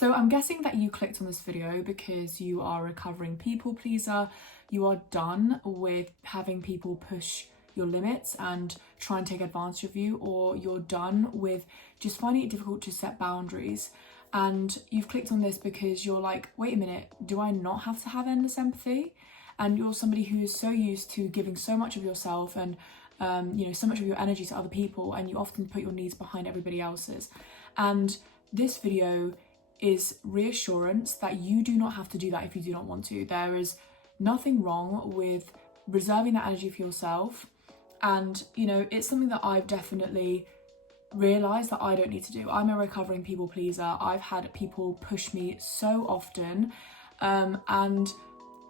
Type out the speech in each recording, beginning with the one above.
So I'm guessing that you clicked on this video because you are a recovering people pleaser. You are done with having people push your limits and try and take advantage of you, or you're done with just finding it difficult to set boundaries. And you've clicked on this because you're like, wait a minute, do I not have to have endless empathy? And you're somebody who is so used to giving so much of yourself and so much of your energy to other people, and you often put your needs behind everybody else's. And this video is reassurance that you do not have to do that if you do not want to. There is nothing wrong with reserving that energy for yourself. And, it's something that I've definitely realised that I don't need to do. I'm a recovering people pleaser. I've had people push me so often. And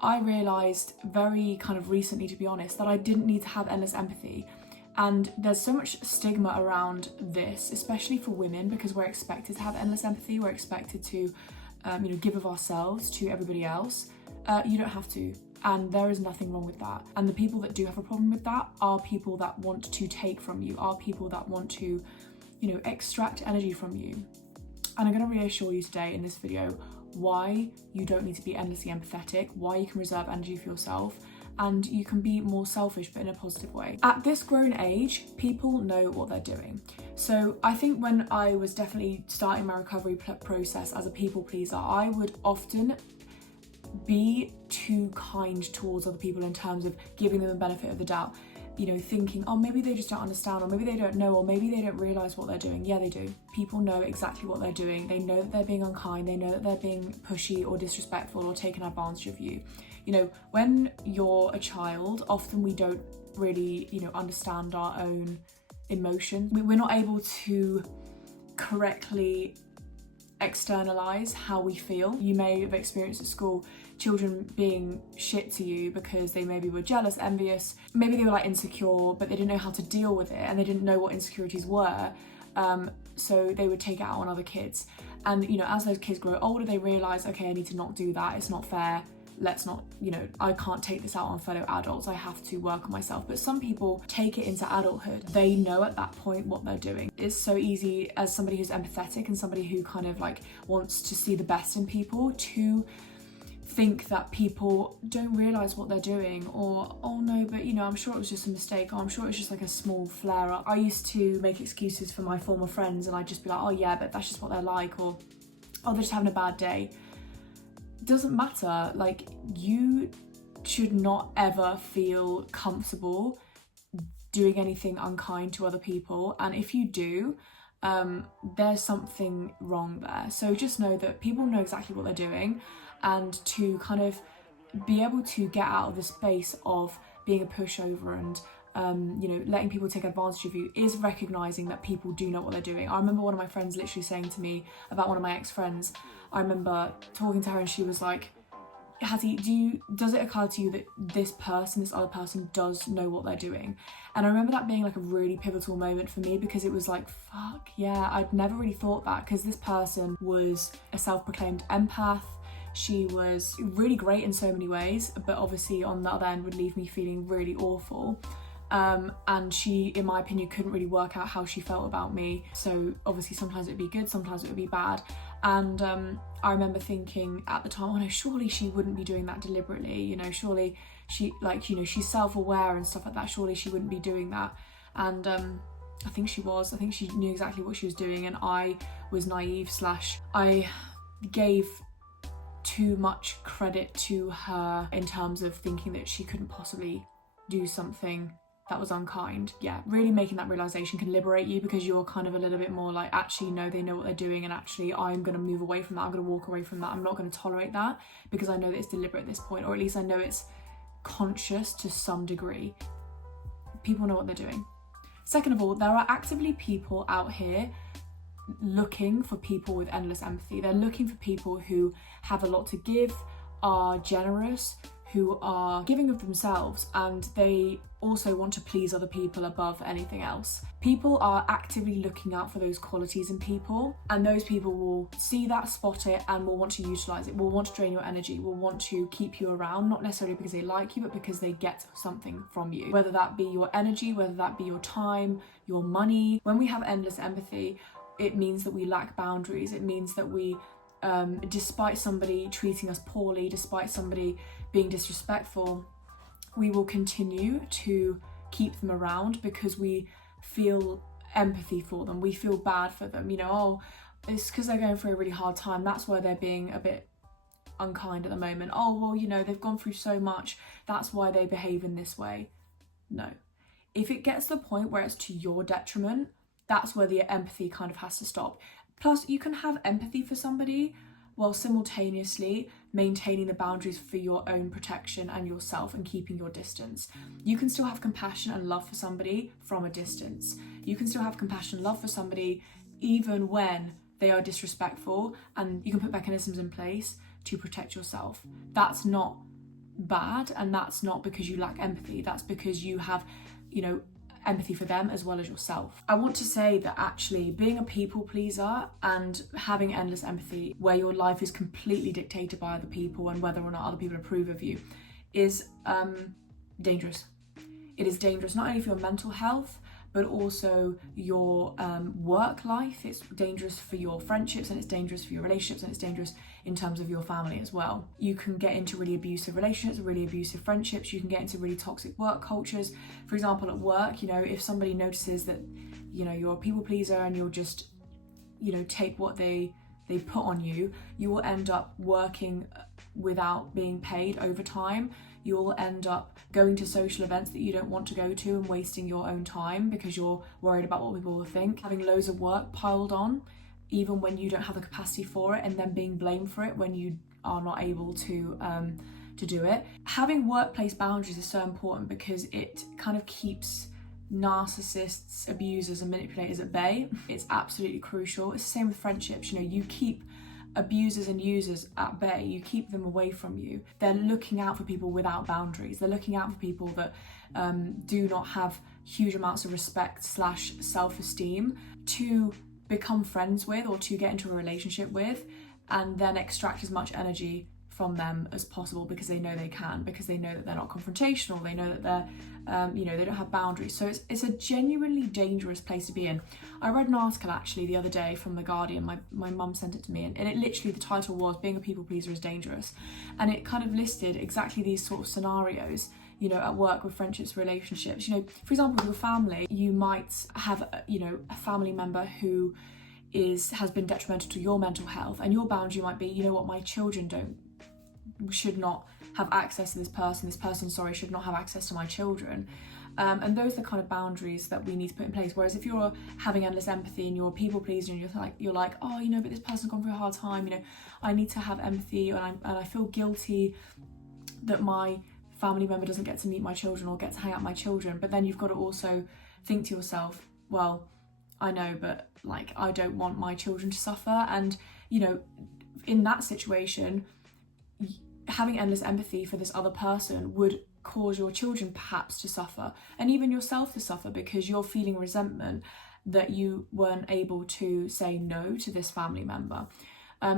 I realised very kind of recently, to be honest, that I didn't need to have endless empathy. And there's so much stigma around this, especially for women, because we're expected to have endless empathy. We're expected to, give of ourselves to everybody else. You don't have to. And there is nothing wrong with that. And the people that do have a problem with that are people that want to take from you, are people that want to, extract energy from you. And I'm going to reassure you today in this video why you don't need to be endlessly empathetic, why you can reserve energy for yourself, and you can be more selfish but in a positive way. At this grown age, people know what they're doing. So I think when I was definitely starting my recovery process as a people pleaser, I would often be too kind towards other people in terms of giving them the benefit of the doubt, thinking, oh, maybe they just don't understand, or maybe they don't know, or maybe they don't realise what they're doing. Yeah, they do. People know exactly what they're doing. They know that they're being unkind. They know that they're being pushy or disrespectful or taking advantage of you. When you're a child, often we don't really, understand our own emotions. We're not able to correctly externalize how we feel. You may have experienced at school children being shit to you because they maybe were jealous, envious, maybe they were like insecure, but they didn't know how to deal with it, and they didn't know what insecurities were, so they would take it out on other kids. And as those kids grow older, they realize, okay, I need to not do that, it's not fair, let's not, I can't take this out on fellow adults, I have to work on myself. But some people take it into adulthood. They know at that point what they're doing. It's so easy as somebody who's empathetic and somebody who kind of like wants to see the best in people to think that people don't realise what they're doing, or, oh no, but I'm sure it was just a mistake, or I'm sure it's just like a small flare up. I used to make excuses for my former friends, and I'd just be like, oh yeah, but that's just what they're like, or oh, they're just having a bad day. Doesn't matter. Like, you should not ever feel comfortable doing anything unkind to other people, and if you do, there's something wrong there. So just know that people know exactly what they're doing, and to kind of be able to get out of the space of being a pushover and letting people take advantage of you is recognizing that people do know what they're doing. I remember one of my friends literally saying to me about one of my ex-friends. I remember talking to her and she was like, Hattie, does it occur to you that this other person does know what they're doing? And I remember that being like a really pivotal moment for me, because it was like, fuck yeah, I'd never really thought that, because this person was a self-proclaimed empath. She was really great in so many ways, but obviously on the other end would leave me feeling really awful. And she, in my opinion, couldn't really work out how she felt about me. So obviously sometimes it would be good, sometimes it would be bad. And I remember thinking at the time, oh no, surely she wouldn't be doing that deliberately. Surely she, she's self-aware and stuff like that. Surely she wouldn't be doing that. And I think she was. I think she knew exactly what she was doing, and I was naive / I gave too much credit to her in terms of thinking that she couldn't possibly do something that was unkind. Yeah, really making that realization can liberate you, because you're kind of a little bit more like, actually no, they know what they're doing, and actually I'm going to move away from that, I'm going to walk away from that, I'm not going to tolerate that, because I know that it's deliberate at this point, or at least I know it's conscious to some degree. People know what they're doing. Second of all, there are actively people out here looking for people with endless empathy. They're looking for people who have a lot to give, are generous, who are giving of themselves, and they also want to please other people above anything else. People are actively looking out for those qualities in people, and those people will see that, spot it, and will want to utilize it, will want to drain your energy, will want to keep you around, not necessarily because they like you, but because they get something from you, whether that be your energy, whether that be your time, your money. When we have endless empathy, it means that we lack boundaries. It means that we despite somebody treating us poorly, despite somebody being disrespectful, we will continue to keep them around because we feel empathy for them. We feel bad for them. You know, oh, it's because they're going through a really hard time. That's why they're being a bit unkind at the moment. Oh, well, you know, they've gone through so much. That's why they behave in this way. No. If it gets to the point where it's to your detriment, that's where the empathy kind of has to stop. Plus, you can have empathy for somebody while simultaneously maintaining the boundaries for your own protection and yourself and keeping your distance. You can still have compassion and love for somebody from a distance. You can still have compassion and love for somebody even when they are disrespectful, and you can put mechanisms in place to protect yourself. That's not bad, and that's not because you lack empathy. That's because you have, you know, empathy for them as well as yourself. I want to say that actually being a people pleaser and having endless empathy where your life is completely dictated by other people and whether or not other people approve of you is dangerous. It is dangerous not only for your mental health but also your work life. It's dangerous for your friendships, and it's dangerous for your relationships, and it's dangerous in terms of your family as well. You can get into really abusive relationships, really abusive friendships. You can get into really toxic work cultures. For example, at work, you know, if somebody notices that, you know, you're a people pleaser and you'll just, you know, take what they put on you, you will end up working without being paid overtime. You'll end up going to social events that you don't want to go to and wasting your own time because you're worried about what people will think. Having loads of work piled on, even when you don't have the capacity for it, and then being blamed for it when you are not able to do it. Having workplace boundaries is so important because it kind of keeps narcissists, abusers and manipulators at bay. It's absolutely crucial. It's the same with friendships. You know, you keep abusers and users at bay, you keep them away from you. They're looking out for people without boundaries. They're looking out for people that do not have huge amounts of respect / self-esteem to become friends with or to get into a relationship with, and then extract as much energy from them as possible because they know they can, because they know that they're not confrontational, they know that they're you know, they don't have boundaries. So it's a genuinely dangerous place to be in. I read an article actually the other day from The Guardian. My mum sent it to me, and it literally, the title was "Being a People Pleaser is Dangerous," and it kind of listed exactly these sort of scenarios, you know, at work, with friendships, relationships. You know, for example, with your family, you might have, you know, a family member who has been detrimental to your mental health, and your boundary might be, you know what, my children should not have access to this person should not have access to my children. And those are the kind of boundaries that we need to put in place. Whereas if you're having endless empathy and you're a people pleaser and you're like, oh, you know, but this person's gone through a hard time, you know, I need to have empathy, and I feel guilty that my family member doesn't get to meet my children or get to hang out with my children. But then you've got to also think to yourself, well, I know, but like, I don't want my children to suffer. And, you know, in that situation, having endless empathy for this other person would cause your children perhaps to suffer, and even yourself to suffer, because you're feeling resentment that you weren't able to say no to this family member.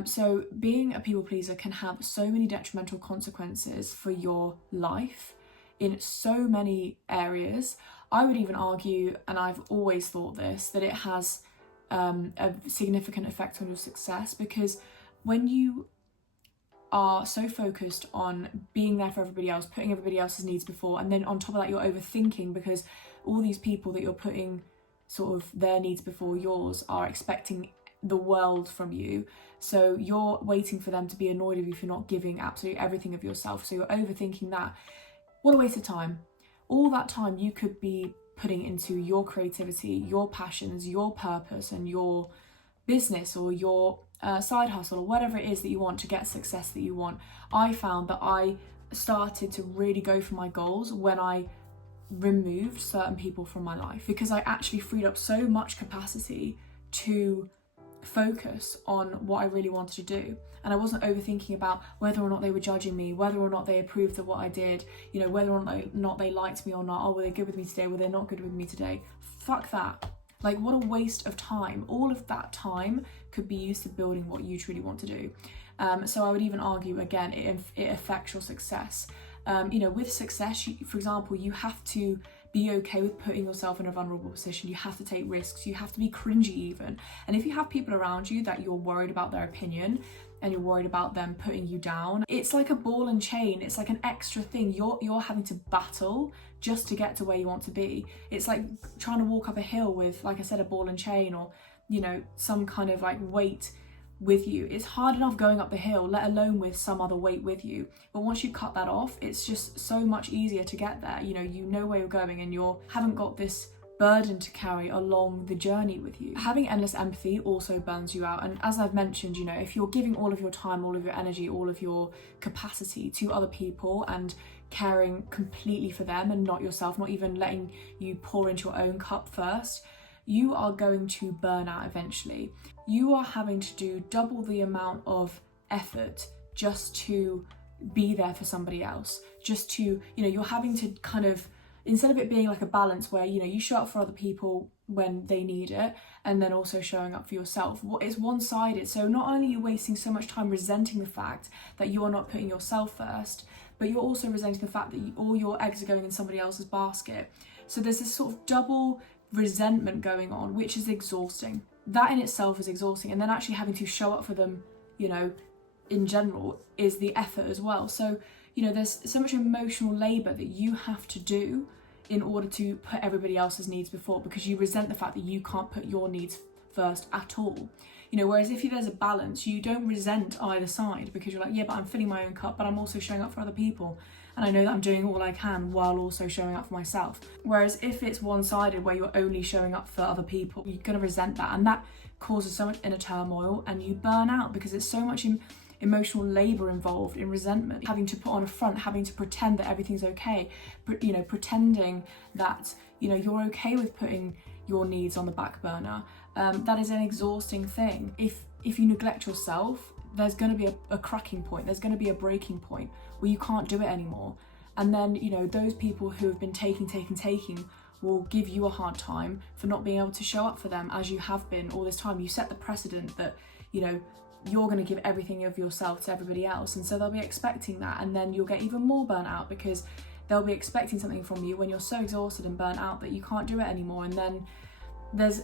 So being a people pleaser can have so many detrimental consequences for your life in so many areas. I would even argue, and I've always thought this, that it has a significant effect on your success, because when you are so focused on being there for everybody else, putting everybody else's needs before, and then on top of that you're overthinking because all these people that you're putting sort of their needs before yours are expecting the world from you. So you're waiting for them to be annoyed of you if you're not giving absolutely everything of yourself. So you're overthinking that. What a waste of time. All that time you could be putting into your creativity, your passions, your purpose, and your business or your side hustle or whatever it is that you want to get success that you want. I found that I started to really go for my goals when I removed certain people from my life, because I actually freed up so much capacity to focus on what I really wanted to do. And I wasn't overthinking about whether or not they were judging me, whether or not they approved of what I did, you know, whether or not they liked me or not. Oh, were they good with me today? Were they not good with me today? Fuck that. Like, what a waste of time. All of that time could be used to building what you truly want to do. So I would even argue, again, it affects your success. You know, with success, for example, you have to be okay with putting yourself in a vulnerable position. You have to take risks. You have to be cringy even. And if you have people around you that you're worried about their opinion, and you're worried about them putting you down. It's like a ball and chain. It's like an extra thing you're having to battle just to get to where you want to be. It's like trying to walk up a hill with, like I said, a ball and chain, or, you know, some kind of like weight with you. It's hard enough going up the hill, let alone with some other weight with you. But once you cut that off, it's just so much easier to get there. You know where you're going, and you haven't got this burden to carry along the journey with you. Having endless empathy also burns you out. And as I've mentioned, you know, if you're giving all of your time, all of your energy, all of your capacity to other people and caring completely for them and not yourself, not even letting you pour into your own cup first, you are going to burn out eventually. You are having to do double the amount of effort just to be there for somebody else, just to, you know, you're having to kind of, instead of it being like a balance where, you know, you show up for other people when they need it and then also showing up for yourself, it's one-sided. So not only are you wasting so much time resenting the fact that you are not putting yourself first, but you're also resenting the fact that all your eggs are going in somebody else's basket. So there's this sort of double resentment going on, which is exhausting. That in itself is exhausting, and then actually having to show up for them, you know, in general, is the effort as well. So, you know, there's so much emotional labour that you have to do in order to put everybody else's needs before, because you resent the fact that you can't put your needs first at all. You know, whereas if there's a balance, you don't resent either side, because you're like, yeah, but I'm filling my own cup, but I'm also showing up for other people. And I know that I'm doing all I can while also showing up for myself. Whereas if it's one-sided, where you're only showing up for other people, you're going to resent that. And that causes so much inner turmoil, and you burn out because there's so much emotional labour involved in resentment. Having to put on a front, having to pretend that everything's okay, you know, pretending that, you know, you're okay with putting your needs on the back burner. That is an exhausting thing. If you neglect yourself, there's going to be a cracking point, there's going to be a breaking point where you can't do it anymore. And then, you know, those people who have been taking will give you a hard time for not being able to show up for them as you have been all this time. You set the precedent that, you know, you're going to give everything of yourself to everybody else, and so they'll be expecting that, and then you'll get even more burnt out because they'll be expecting something from you when you're so exhausted and burnt out that you can't do it anymore. And then there's,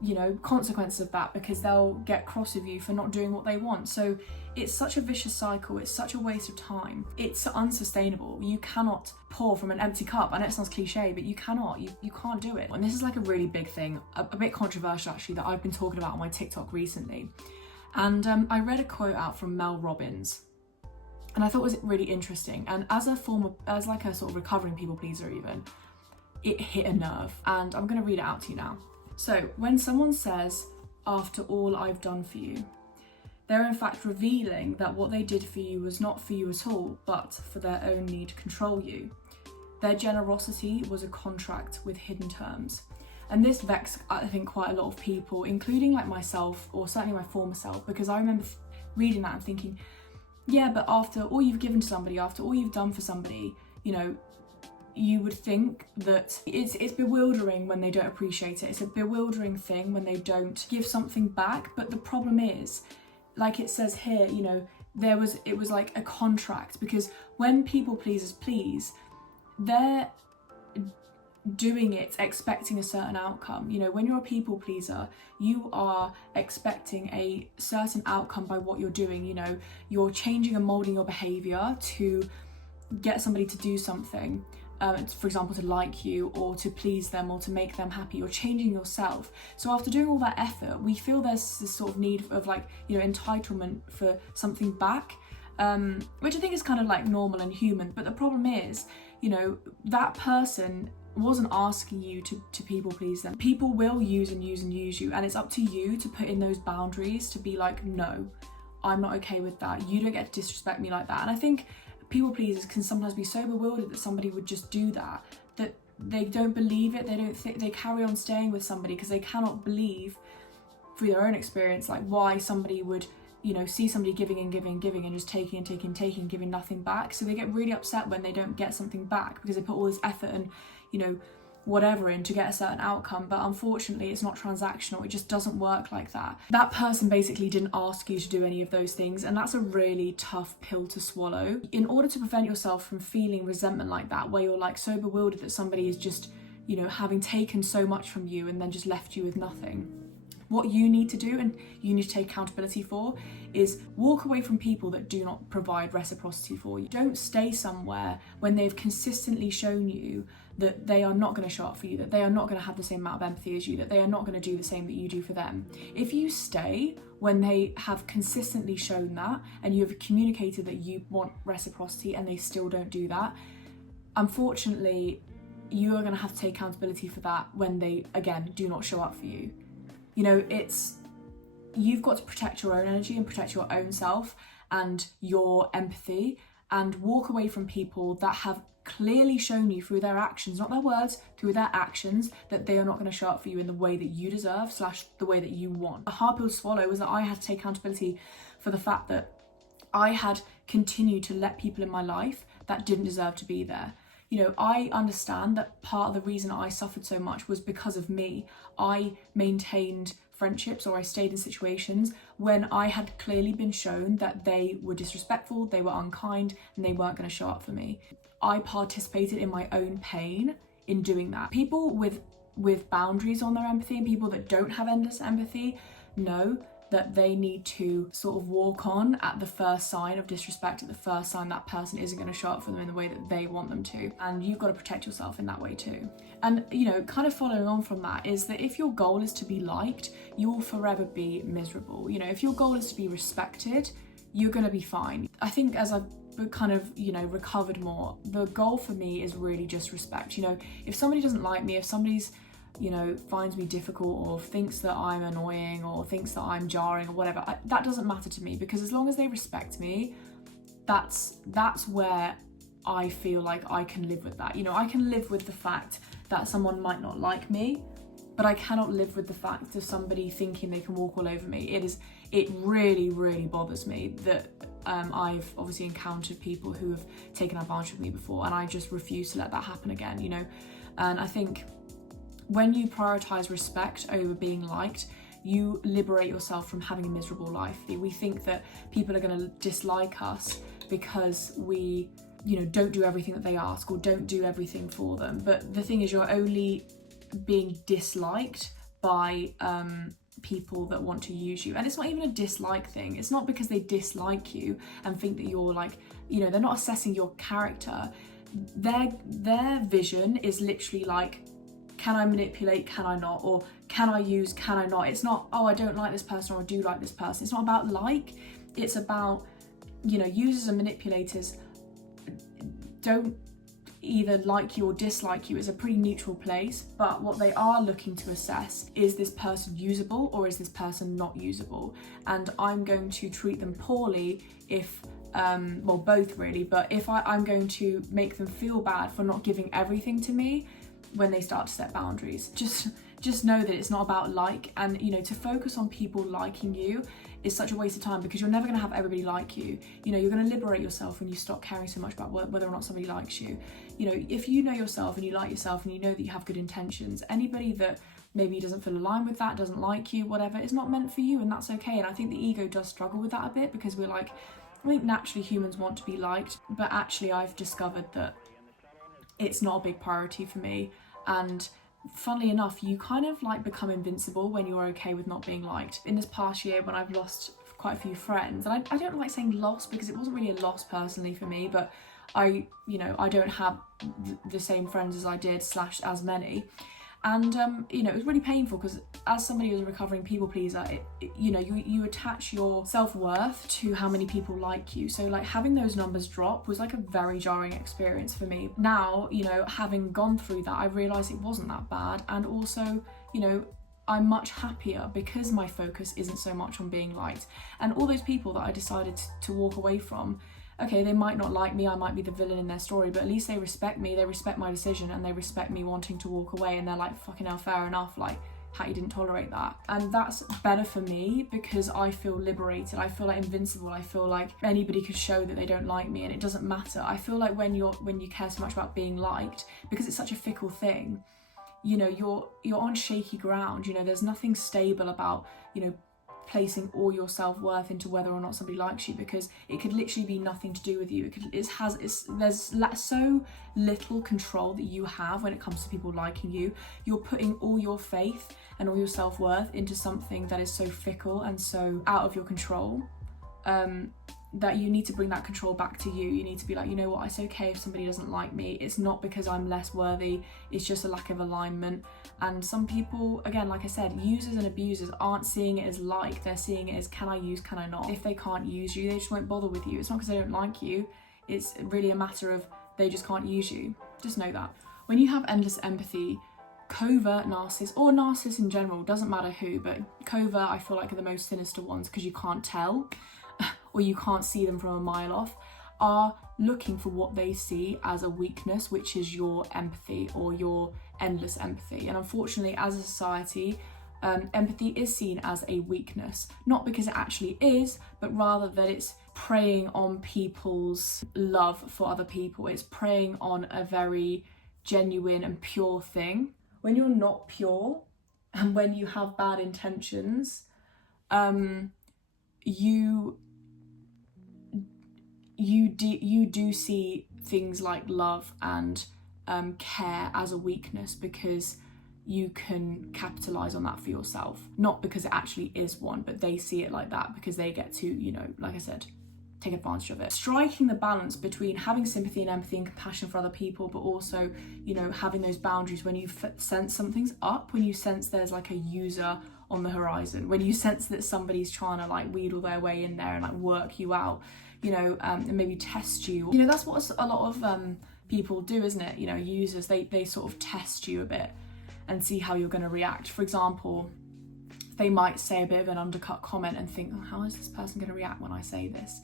you know, consequences of that, because they'll get cross with you for not doing what they want. So it's such a vicious cycle, it's such a waste of time, it's unsustainable. You cannot pour from an empty cup. I know it sounds cliche, but you cannot, you can't do it. And this is like a really big thing, a bit controversial actually, that I've been talking about on my TikTok recently. And I read a quote out from Mel Robbins, and I thought it was really interesting. And as like a sort of recovering people pleaser even, it hit a nerve, and I'm going to read it out to you now. So, when someone says, "After all I've done for you," they're in fact revealing that what they did for you was not for you at all, but for their own need to control you. Their generosity was a contract with hidden terms. And this vexed, I think, quite a lot of people, including like myself, or certainly my former self, because I remember reading that and thinking, yeah, but after all you've given to somebody, after all you've done for somebody, you know, you would think that it's bewildering when they don't appreciate it. It's a bewildering thing when they don't give something back. But the problem is, like it says here, you know, it was like a contract, because when people pleasers please, they're doing it expecting a certain outcome. You know, when you're a people pleaser, you are expecting a certain outcome by what you're doing. You know, you're changing and molding your behavior to get somebody to do something, for example, to like you or to please them or to make them happy. You're changing yourself. So after doing all that effort, we feel there's this sort of need of like, you know, entitlement for something back, which I think is kind of like normal and human. But the problem is, you know, that person wasn't asking you to people please them. People will use you, and it's up to you to put in those boundaries, to be like, no, I'm not okay with that. You don't get to disrespect me like that. And I think people pleasers can sometimes be so bewildered that somebody would just do that they don't believe it. They don't think, they carry on staying with somebody because they cannot believe through their own experience like why somebody would, you know, see somebody giving and just taking, giving nothing back. So they get really upset when they don't get something back, because they put all this effort and, you know, whatever in to get a certain outcome. But unfortunately, it's not transactional. It just doesn't work like that. That person basically didn't ask you to do any of those things, and that's a really tough pill to swallow. In order to prevent yourself from feeling resentment like that, where you're like so bewildered that somebody is just, you know, having taken so much from you and then just left you with nothing, What you need to do, and you need to take accountability for, is walk away from people that do not provide reciprocity for you. Don't stay somewhere when they've consistently shown you that they are not going to show up for you, that they are not going to have the same amount of empathy as you, that they are not going to do the same that you do for them. If you stay when they have consistently shown that, and you have communicated that you want reciprocity and they still don't do that, unfortunately, you are going to have to take accountability for that when they, again, do not show up for you. You know, you've got to protect your own energy and protect your own self and your empathy, and walk away from people that have clearly shown you through their actions, not their words, through their actions, that they are not going to show up for you in the way that you deserve / the way that you want. A hard pill to swallow was that I had to take accountability for the fact that I had continued to let people in my life that didn't deserve to be there. You know, I understand that part of the reason I suffered so much was because of me. I maintained friendships, or I stayed in situations when I had clearly been shown that they were disrespectful, they were unkind, and they weren't going to show up for me. I participated in my own pain in doing that. People with boundaries on their empathy, and people that don't have endless empathy, know that they need to sort of walk on at the first sign of disrespect, at the first sign that person isn't going to show up for them in the way that they want them to. And you've got to protect yourself in that way too. And, you know, kind of following on from that is that if your goal is to be liked, you will forever be miserable. You know, if your goal is to be respected, you're going to be fine. I think as I've kind of, you know, recovered more, the goal for me is really just respect. You know, if somebody doesn't like me, if somebody's, you know, finds me difficult, or thinks that I'm annoying, or thinks that I'm jarring, or whatever, that doesn't matter to me, because as long as they respect me, that's where I feel like I can live with that. You know, I can live with the fact that someone might not like me, but I cannot live with the fact of somebody thinking they can walk all over me. It really, really bothers me that I've obviously encountered people who have taken advantage of me before, and I just refuse to let that happen again, you know. And I think when you prioritize respect over being liked, you liberate yourself from having a miserable life. We think that people are going to dislike us because we, you know, don't do everything that they ask, or don't do everything for them. But the thing is, you're only being disliked by people that want to use you. And it's not even a dislike thing. It's not because they dislike you and think that you're like, you know, they're not assessing your character. Their vision is literally like, can I manipulate, can I not? Or can I use, can I not? It's not, oh, I don't like this person, or I do like this person. It's not about like, it's about, you know, users and manipulators don't either like you or dislike you. It's a pretty neutral place, but what they are looking to assess is this person usable, or is this person not usable? And I'm going to treat them poorly if well, both really, but if I'm going to make them feel bad for not giving everything to me when they start to set boundaries. Just know that it's not about like, and you know, to focus on people liking you is such a waste of time, because you're never going to have everybody like you. You know, you're going to liberate yourself when you stop caring so much about whether or not somebody likes you. You know, if you know yourself and you like yourself and you know that you have good intentions, anybody that maybe doesn't feel aligned with that, doesn't like you, whatever, it's not meant for you, and that's okay. And I think the ego does struggle with that a bit, because we're like, I think naturally humans want to be liked, but actually I've discovered that it's not a big priority for me. And funnily enough, you kind of like become invincible when you're okay with not being liked. In this past year, when I've lost quite a few friends, and I don't like saying lost, because it wasn't really a loss personally for me, but I don't have the same friends as I did / as many. And you know, it was really painful, because as somebody who's a recovering people pleaser, you know, you attach your self-worth to how many people like you. So like having those numbers drop was like a very jarring experience for me. Now, you know, having gone through that, I realized it wasn't that bad. And also, you know, I'm much happier because my focus isn't so much on being liked. And all those people that I decided to walk away from, okay, they might not like me, I might be the villain in their story, but at least they respect me, they respect my decision, and they respect me wanting to walk away, and they're like, fucking hell, fair enough, like, Hattie didn't tolerate that. And that's better for me, because I feel liberated, I feel like invincible, I feel like anybody could show that they don't like me, and it doesn't matter. I feel like when you care so much about being liked, because it's such a fickle thing, you know, you're on shaky ground, you know, there's nothing stable about, you know, placing all your self-worth into whether or not somebody likes you, because it could literally be nothing to do with you. There's so little control that you have when it comes to people liking you. You're putting all your faith and all your self-worth into something that is so fickle and so out of your control, that you need to bring that control back to you. You need to be like, you know what, it's okay if somebody doesn't like me. It's not because I'm less worthy, it's just a lack of alignment. And some people, again, like I said, users and abusers aren't seeing it as like, they're seeing it as can I use, can I not? If they can't use you, they just won't bother with you. It's not because they don't like you, it's really a matter of they just can't use you. Just know that. When you have endless empathy, covert narcissists, or narcissists in general, doesn't matter who, but covert I feel like are the most sinister ones because you can't tell, or you can't see them from a mile off, are looking for what they see as a weakness, which is your empathy or your endless empathy. And unfortunately, as a society, empathy is seen as a weakness, not because it actually is, but rather that it's preying on people's love for other people. It's preying on a very genuine and pure thing. When you're not pure and when you have bad intentions, you do see things like love and care as a weakness, because you can capitalize on that for yourself. Not because it actually is one, but they see it like that because they get to, you know, like I said, take advantage of it. Striking the balance between having sympathy and empathy and compassion for other people, but also, you know, having those boundaries when you sense something's up, when you sense there's like a user on the horizon, when you sense that somebody's trying to like wheedle their way in there and like work you out, you know, and maybe test you. You know, that's what a lot of people do, isn't it? You know, users, they sort of test you a bit and see how you're going to react. For example, they might say a bit of an undercut comment and think, oh, how is this person going to react when I say this?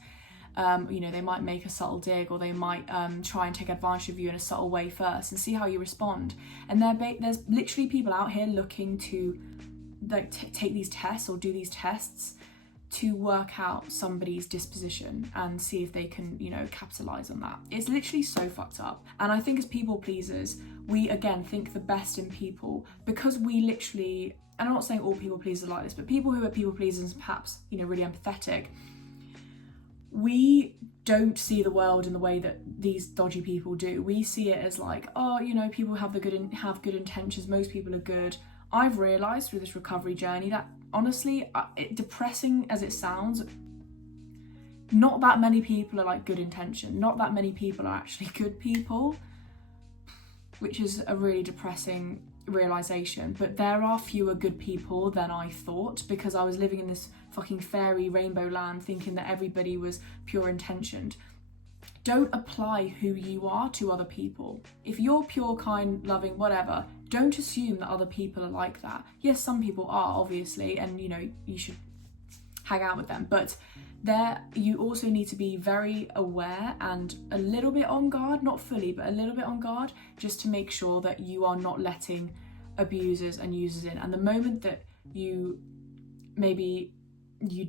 You know, they might make a subtle dig, or they might try and take advantage of you in a subtle way first and see how you respond. And there's literally people out here looking to like take these tests or do these tests to work out somebody's disposition and see if they can, you know, capitalize on that. It's literally so fucked up. And I think as people pleasers, we again think the best in people, because we literally, and I'm not saying all people pleasers are like this, but people who are people pleasers and perhaps, you know, really empathetic, we don't see the world in the way that these dodgy people do. We see it as like, oh, you know, people have good intentions, most people are good. I've realised through this recovery journey that honestly, depressing as it sounds, not that many people are like good intention. Not that many people are actually good people, which is a really depressing realisation. But there are fewer good people than I thought, because I was living in this fucking fairy rainbow land thinking that everybody was pure intentioned. Don't apply who you are to other people. If you're pure, kind, loving, whatever, don't assume that other people are like that. Yes, some people are, obviously, and you know, you should hang out with them, but you also need to be very aware and a little bit on guard, not fully, but a little bit on guard, just to make sure that you are not letting abusers and users in. And the moment that you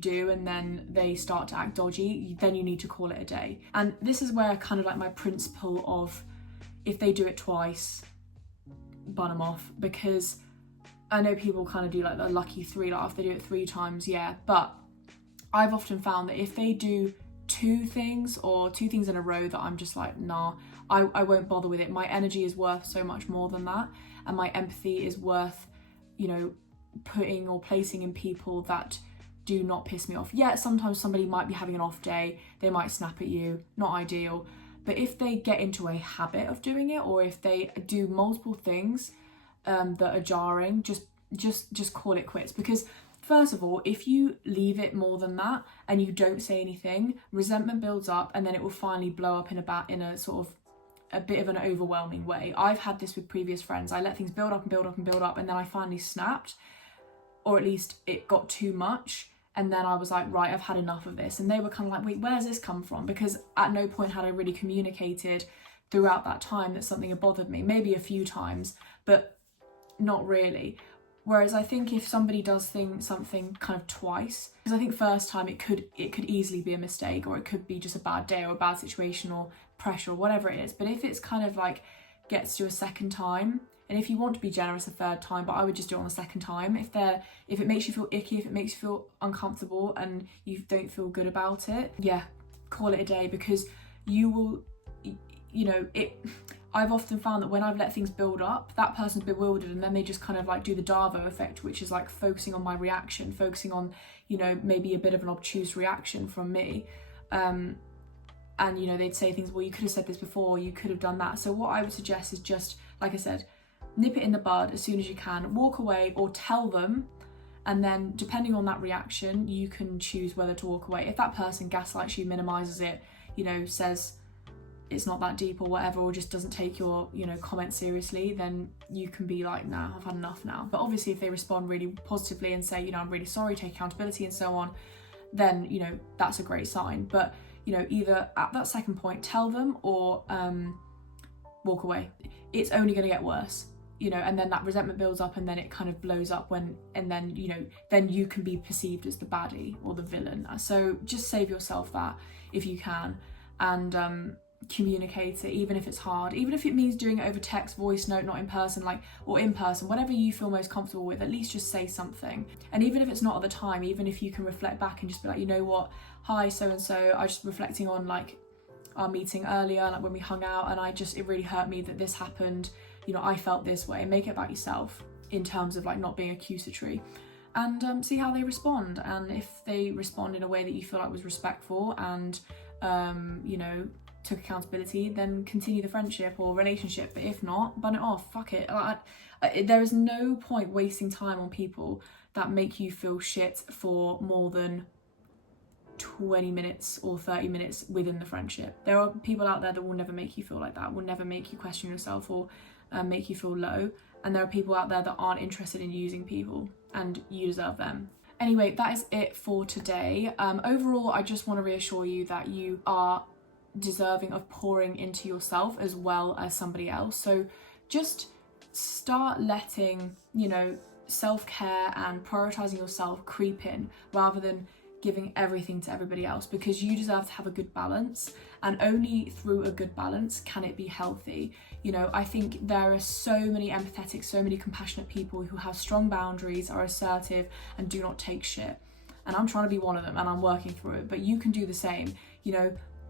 do and then they start to act dodgy, then you need to call it a day. And this is where kind of like my principle of, if they do it twice, bun them off, because I know people kind of do like the lucky three, like if they do it 3 times, yeah, but I've often found that if they do 2 things in a row that I'm just like, nah, I won't bother with it. My energy is worth so much more than that, and my empathy is worth, you know, putting or placing in people that do not piss me off. Yeah, sometimes somebody might be having an off day, they might snap at you, not ideal, but if they get into a habit of doing it, or if they do multiple things that are jarring, just call it quits. Because first of all, if you leave it more than that and you don't say anything, resentment builds up, and then it will finally blow up in a sort of a bit of an overwhelming way. I've had this with previous friends. I let things build up and build up and build up, and then I finally snapped, or at least it got too much. And then I was like, right, I've had enough of this. And they were kind of like, wait, where's this come from? Because at no point had I really communicated throughout that time that something had bothered me. Maybe a few times, but not really. Whereas I think if somebody does something kind of twice, because I think first time it could easily be a mistake, or it could be just a bad day or a bad situation or pressure or whatever it is. But if it's kind of like gets to a second time, And if you want to be generous a third time, but I would just do it on the second time. If it makes you feel icky, if it makes you feel uncomfortable and you don't feel good about it, yeah, call it a day, because you will, I've often found that when I've let things build up, that person's bewildered, and then they just kind of like do the Darvo effect, which is like focusing on my reaction, focusing on, maybe a bit of an obtuse reaction from me. And, they'd say things, well, you could have said this before, you could have done that. So what I would suggest is just, like I said, nip it in the bud as soon as you can, walk away or tell them, and then depending on that reaction, you can choose whether to walk away. If that person gaslights you, minimises it, says it's not that deep or whatever, or just doesn't take your, comment seriously, then you can be like, nah, I've had enough now. But obviously if they respond really positively and say, I'm really sorry, take accountability and so on, then, that's a great sign. But, either at that second point, tell them or walk away. It's only going to get worse. And then that resentment builds up, and then it kind of blows up then you can be perceived as the baddie or the villain. So just save yourself that if you can, and communicate it, even if it's hard, even if it means doing it over text, voice note, not in person, or in person, whatever you feel most comfortable with, at least just say something. And even if it's not at the time, even if you can reflect back and just be like, you know what, hi, so-and-so, I was just reflecting on our meeting earlier, when we hung out, and it really hurt me that this happened. I felt this way. Make it about yourself in terms of not being accusatory, and see how they respond. And if they respond in a way that you feel like was respectful and, took accountability, then continue the friendship or relationship. But if not, bun it off, fuck it. There is no point wasting time on people that make you feel shit for more than 20 minutes or 30 minutes within the friendship. There are people out there that will never make you feel like that, will never make you question yourself or make you feel low. And there are people out there that aren't interested in using people, and you deserve them. Anyway, that is it for today. Overall, I just want to reassure you that you are deserving of pouring into yourself as well as somebody else. So just start letting, self-care and prioritizing yourself creep in, rather than giving everything to everybody else, because you deserve to have a good balance, and only through a good balance can it be healthy. I think there are so many empathetic, so many compassionate people who have strong boundaries, are assertive, and do not take shit. And I'm trying to be one of them, and I'm working through it, but you can do the same.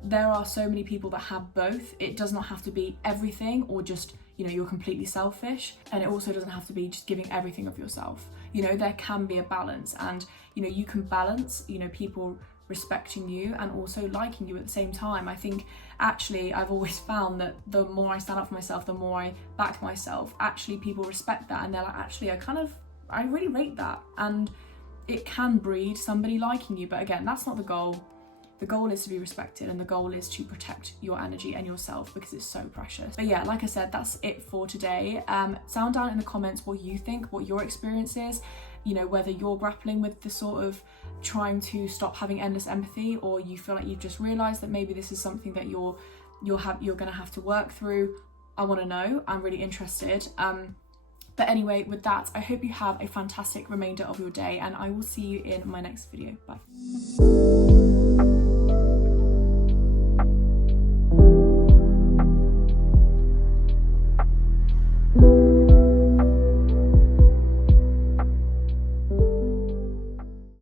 There are so many people that have both. It does not have to be everything, or just, you're completely selfish, and it also doesn't have to be just giving everything of yourself. There can be a balance, and, you can balance, people respecting you and also liking you at the same time. I think actually I've always found that the more I stand up for myself, the more I back myself, actually people respect that, and they're like, actually I really rate that. And it can breed somebody liking you, but again, that's not the goal. The goal is to be respected, and the goal is to protect your energy and yourself, because it's so precious. But yeah, like I said, that's it for today. Sound down in the comments what you think, what your experience is, whether you're grappling with the sort of trying to stop having endless empathy, or you feel like you've just realised that maybe this is something that you're gonna have to work through. I want to know. I'm really interested. But anyway, with that, I hope you have a fantastic remainder of your day, and I will see you in my next video. Bye.